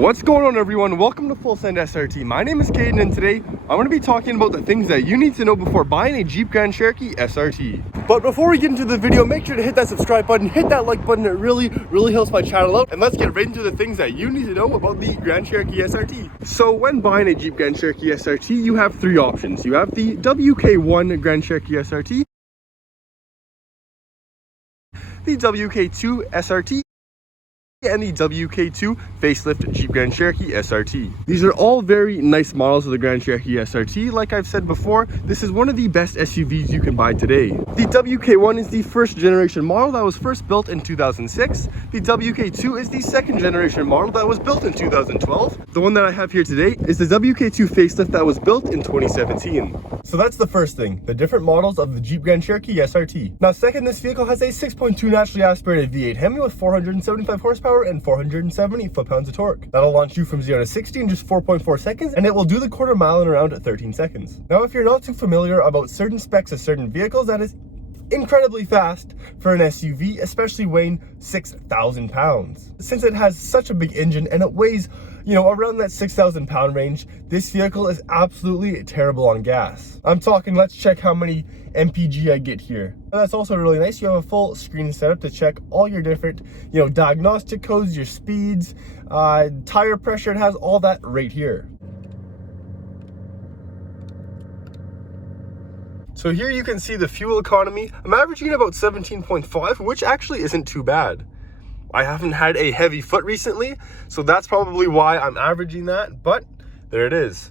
What's going on, everyone? Welcome to Full Send SRT. My name is Caden, and today I'm going to be talking about the things that you need to know before buying a Jeep Grand Cherokee SRT. But before we get into the video, make sure to hit that subscribe button, hit that like button. It really helps my channel out. And let's get right into the things that you need to know about the Grand Cherokee SRT. So when buying a Jeep Grand Cherokee SRT, you have three options. You have the WK1 Grand Cherokee SRT, the WK2 SRT, and the WK2 facelift Jeep Grand Cherokee SRT. These are all very nice models of the Grand Cherokee SRT. Like I've said before, this is one of the best SUVs you can buy today. The WK1 is the first generation model that was first built in 2006. The WK2 is the second generation model that was built in 2012. The one that I have here today is the WK2 facelift that was built in 2017. So that's the first thing, the different models of the Jeep Grand Cherokee SRT. Now second, this vehicle has a 6.2 naturally aspirated V8 Hemi with 475 horsepower and 470 foot-pounds of torque. That'll launch you from 0 to 60 in just 4.4 seconds, and it will do the quarter mile in around 13 seconds. Now, if you're not too familiar about certain specs of certain vehicles, that is incredibly fast for an SUV, especially weighing 6,000 pounds. Since it has such a big engine and it weighs, around that 6,000 pound range, this vehicle is absolutely terrible on gas. I'm talking, let's check how many MPG I get here. And that's also really nice. You have a full screen setup to check all your different, diagnostic codes, your speeds, tire pressure. It has all that right here. So here you can see the fuel economy. I'm averaging about 17.5, which actually isn't too bad. I haven't had a heavy foot recently, so that's probably why I'm averaging that, but there it is.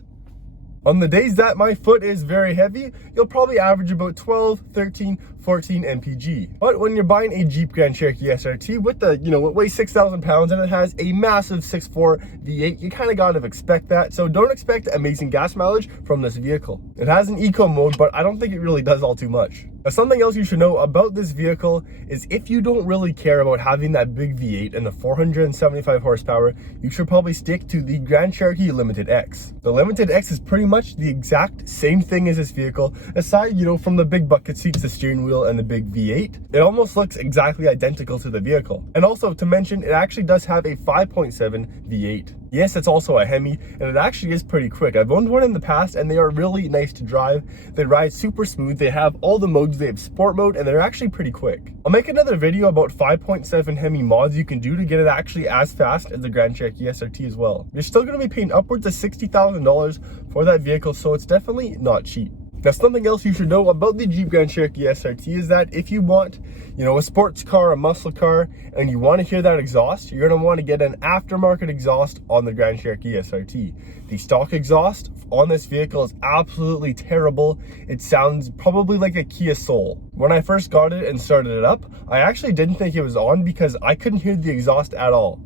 On the days that my foot is very heavy, you'll probably average about 12, 13, 14 MPG. But when you're buying a Jeep Grand Cherokee SRT with the, it weighs 6,000 pounds and it has a massive 6.4 V8, you kind of got to expect that. So don't expect amazing gas mileage from this vehicle. It has an eco mode, but I don't think it really does all too much. Now, something else you should know about this vehicle is if you don't really care about having that big V8 and the 475 horsepower, you should probably stick to the Grand Cherokee Limited X. The Limited X is pretty much the exact same thing as this vehicle, aside, from the big bucket seats, the steering wheel, and the big V8. It almost looks exactly identical to the vehicle. And also to mention, it actually does have a 5.7 V8. Yes, it's also a Hemi, and it actually is pretty quick. I've owned one in the past, and they are really nice to drive. They ride super smooth. They have all the modes. They have sport mode, and they're actually pretty quick. I'll make another video about 5.7 Hemi mods you can do to get it actually as fast as the Grand Cherokee SRT as well. You're still going to be paying upwards of $60,000 for that vehicle, so it's definitely not cheap. Now, something else you should know about the Jeep Grand Cherokee SRT is that if you want, a sports car, a muscle car, and you want to hear that exhaust, you're going to want to get an aftermarket exhaust on the Grand Cherokee SRT. The stock exhaust on this vehicle is absolutely terrible. It sounds probably like a Kia Soul. When I first got it and started it up, I actually didn't think it was on because I couldn't hear the exhaust at all.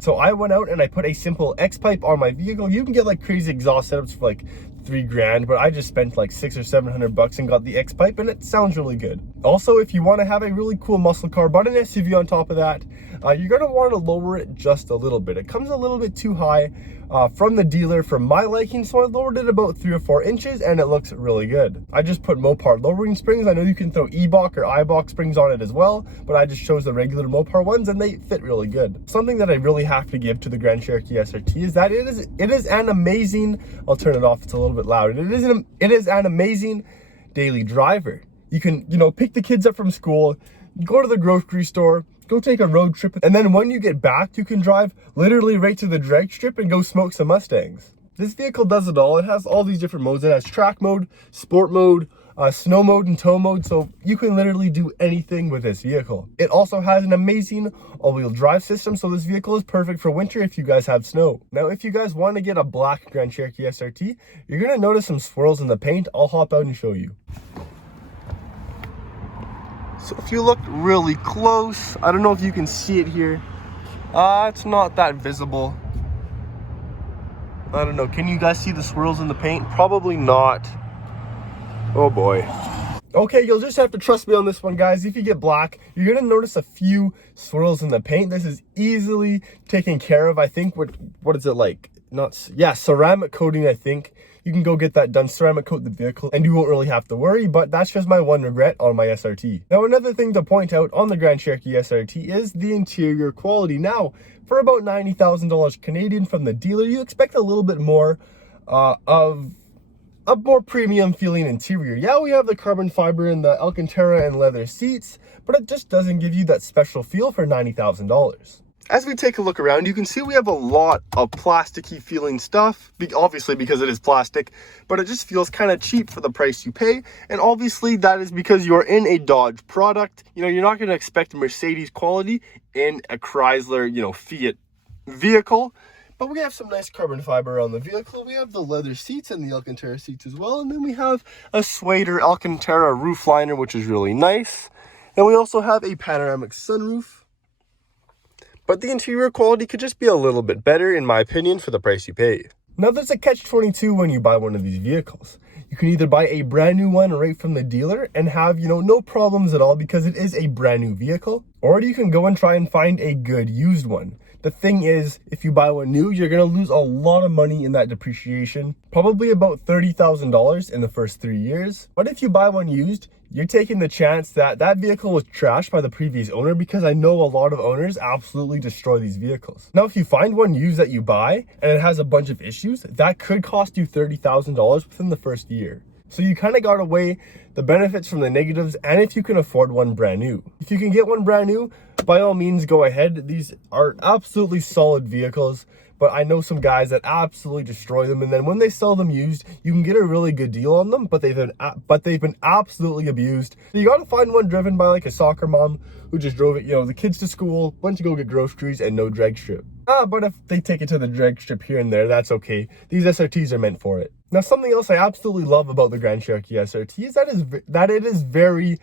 So I went out and I put a simple X pipe on my vehicle. You can get like crazy exhaust setups for like $3,000, but I just spent like $600 or $700 and got the X pipe, and it sounds really good. Also, if you want to have a really cool muscle car but an SUV on top of that, you're going to want to lower it just a little bit. It comes a little bit too high from the dealer for my liking, so I lowered it about 3 or 4 inches, and it looks really good. I just put Mopar lowering springs. I know you can throw E-Box or I-Box springs on it as well, but I just chose the regular Mopar ones, and they fit really good. Something that I really have to give to the Grand Cherokee SRT is that it is an amazing, I'll turn it off, it's a little bit loud. It is an amazing daily driver. You can, pick the kids up from school, go to the grocery store, go take a road trip, and then when you get back, you can drive literally right to the drag strip and go smoke some Mustangs. This vehicle does it all. It has all these different modes. It has track mode, sport mode, snow mode, and tow mode, so you can literally do anything with this vehicle. It also has an amazing all-wheel drive system, so this vehicle is perfect for winter if you guys have snow. Now, if you guys want to get a black Grand Cherokee SRT, you're going to notice some swirls in the paint. I'll hop out and show you. So if you look really close, I don't know if you can see it here. It's not that visible. I don't know. Can you guys see the swirls in the paint? Probably not. Oh boy. Okay, you'll just have to trust me on this one, guys. If you get black, you're going to notice a few swirls in the paint. This is easily taken care of. I think, what is it like? Ceramic coating, I think, you can go get that done, ceramic coat the vehicle, and you won't really have to worry. But that's just my one regret on my SRT. Now, another thing to point out on the Grand Cherokee SRT is the interior quality. Now, for about $90,000 Canadian from the dealer, you expect a little bit more of a more premium feeling interior. Yeah, we have the carbon fiber and the Alcantara and leather seats, but it just doesn't give you that special feel for $90,000. As we take a look around, you can see we have a lot of plasticky feeling stuff, obviously because it is plastic, but it just feels kind of cheap for the price you pay. And obviously that is because you're in a Dodge product. You know, you're not going to expect Mercedes quality in a Chrysler, you know, Fiat vehicle. But we have some nice carbon fiber on the vehicle. We have the leather seats and the Alcantara seats as well. And then we have a suede Alcantara roof liner, which is really nice. And we also have a panoramic sunroof. But the interior quality could just be a little bit better, in my opinion, for the price you pay. Now, there's a catch-22 when you buy one of these vehicles. You can either buy a brand new one right from the dealer and have, you know, no problems at all because it is a brand new vehicle. Or you can go and try and find a good used one. The thing is, if you buy one new, you're going to lose a lot of money in that depreciation. Probably about $30,000 in the first 3 years. But if you buy one used, you're taking the chance that that vehicle was trashed by the previous owner, because I know a lot of owners absolutely destroy these vehicles. Now, if you find one used that you buy and it has a bunch of issues, that could cost you $30,000 within the first year. So you kind of got to weigh the benefits from the negatives, and if you can afford one brand new. If you can get one brand new, by all means, go ahead. These are absolutely solid vehicles, but I know some guys that absolutely destroy them, and then when they sell them used, you can get a really good deal on them, but they've been absolutely abused. So you got to find one driven by like a soccer mom who just drove it, you know, the kids to school, went to go get groceries, and no drag strip. But if they take it to the drag strip here and there, that's okay. These SRTs are meant for it. Now, something else I absolutely love about the Grand Cherokee SRT is that it is very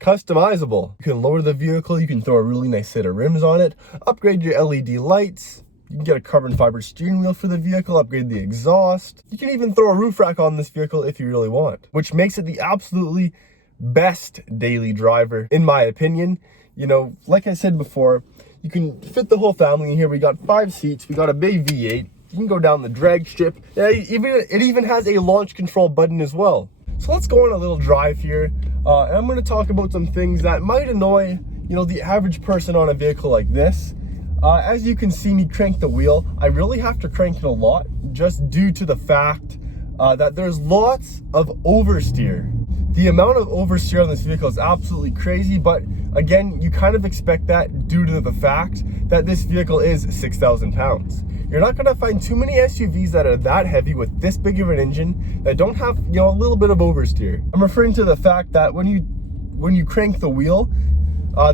customizable. You can lower the vehicle, you can throw a really nice set of rims on it, upgrade your LED lights, you can get a carbon fiber steering wheel for the vehicle, upgrade the exhaust. You can even throw a roof rack on this vehicle if you really want, which makes it the absolutely best daily driver, in my opinion. You know, like I said before, you can fit the whole family in here. We got 5 seats, we got a big V8. You can go down the drag strip. Yeah, it even has a launch control button as well. So let's go on a little drive here, and I'm going to talk about some things that might annoy, you know, the average person on a vehicle like this. As you can see me crank the wheel, I really have to crank it a lot, just due to the fact that there's lots of oversteer. The amount of oversteer on this vehicle is absolutely crazy, but again, you kind of expect that due to the fact that this vehicle is 6,000 pounds. You're not going to find too many SUVs that are that heavy with this big of an engine that don't have, you know, a little bit of oversteer. I'm referring to the fact that when you crank the wheel,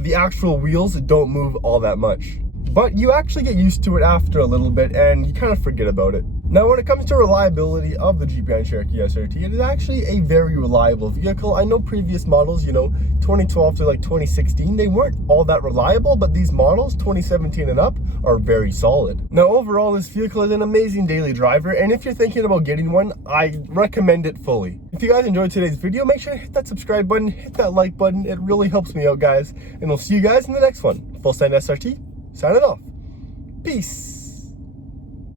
the actual wheels don't move all that much. But you actually get used to it after a little bit and you kind of forget about it. Now, when it comes to reliability of the Jeep Grand Cherokee SRT, it is actually a very reliable vehicle. I know previous models, you know, 2012 to like 2016, they weren't all that reliable, but these models, 2017 and up, are very solid. Now, overall, this vehicle is an amazing daily driver, and if you're thinking about getting one, I recommend it fully. If you guys enjoyed today's video, make sure to hit that subscribe button, hit that like button. It really helps me out, guys, and we'll see you guys in the next one. Full Send SRT, signing off. Peace.